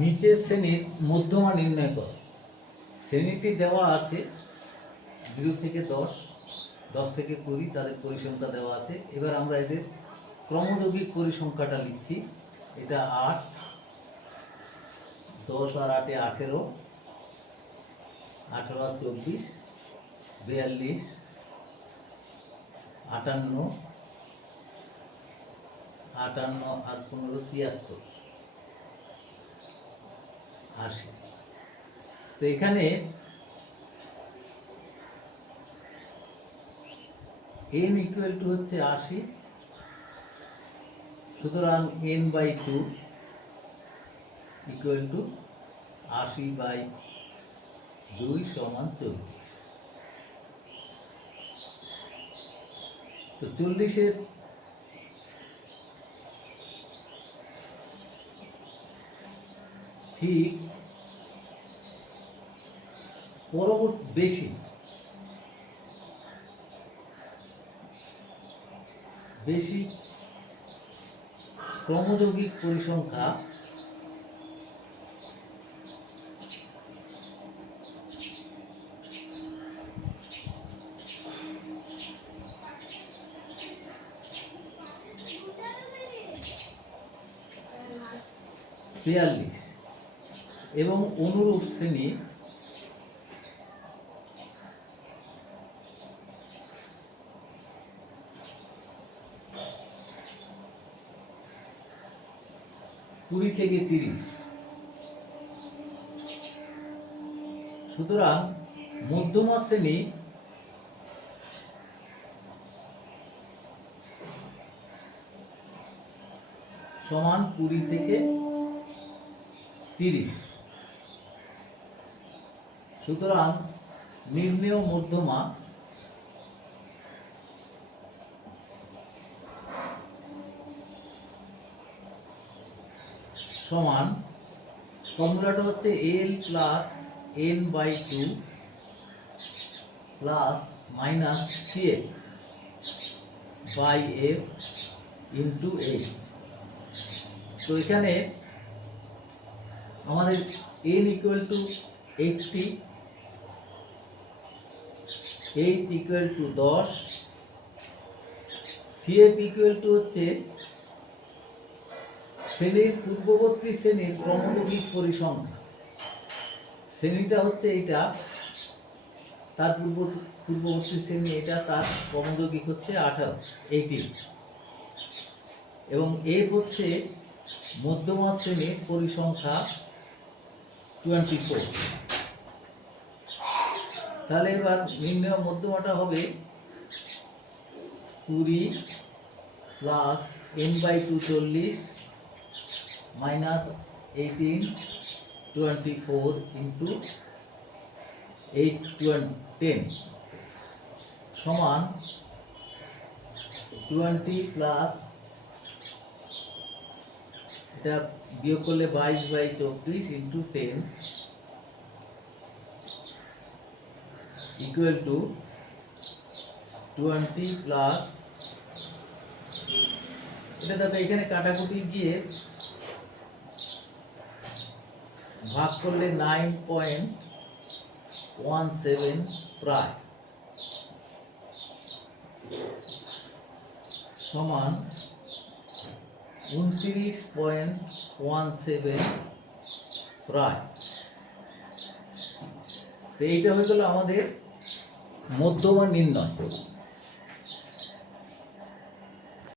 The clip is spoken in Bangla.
নিচের শ্রেণির মধ্যমা নির্ণয় কর। শ্রেণীটি দেওয়া আছে জিরো থেকে দশ দশ থেকে কুড়ি তাদের পরিসংখ্যা দেওয়া আছে। এবার আমরা এদের ক্রমযৌগিক পরিসংখ্যাটা লিখছি। এটা আট, দশ আর আটে আঠেরো আঠেরো আর চব্বিশ, বিয়াল্লিশ, আটান্ন আটান্ন আর পনেরো, তিয়াত্তর। আশি তো এখানে এন ইকুয়াল টু হচ্ছে আশি, সুতরাং N by two equal to আশি বাই দুই সমান চল্লিশ। তো চল্লিশের ঠিক পরবর্তী বেশি বেশি ক্রমযৌগিক পরিসংখ্যা বিয়াল্লিশ এবং অনুরূপ শ্রেণি কুড়ি থেকে তিরিশ। সুতরাং মধ্যমা শ্রেণি সমান কুড়ি থেকে তিরিশ। সুতরাং নির্ণেয় মধ্যমা সমান, ফর্মুলাটা হচ্ছে L plus N by two plus minus C F by F into H তো এখানে আমাদের N equal to eighty H equal to দশ সিএফ ইকুয়াল টু হচ্ছে শ্রেণির পূর্ববর্তী শ্রেণির ক্রমযৌগিক পরিসংখ্যা। শ্রেণীটা হচ্ছে এটা তার পূর্ব, পূর্ববর্তী শ্রেণি এটা, তার ক্রমযৌগিক হচ্ছে আঠারো এইটিন এবং এফ হচ্ছে মধ্যমা শ্রেণির পরিসংখ্যা টোয়েন্টি ফোর তাহলে এবার নির্ণয় মধ্যমাটা হবে কুড়ি প্লাস এন বাই টু চল্লিশ eighteen twenty four into H ten সমান টোয়েন্টি প্লাস এটা বিয়োগ করলে বাইশ বাই চব্বিশ into ten equal to twenty plus এটা দেখো এখানে কাটাকুটি গিয়ে ভাগ করলে নাইন পয়েন্ট ওয়ান সেভেন প্রায়। সমান উনত্রিশ পয়েন্ট ওয়ান সেভেন প্রায়। তো এইটা হয়ে গেল আমাদের মধ্যমা নির্ণয়।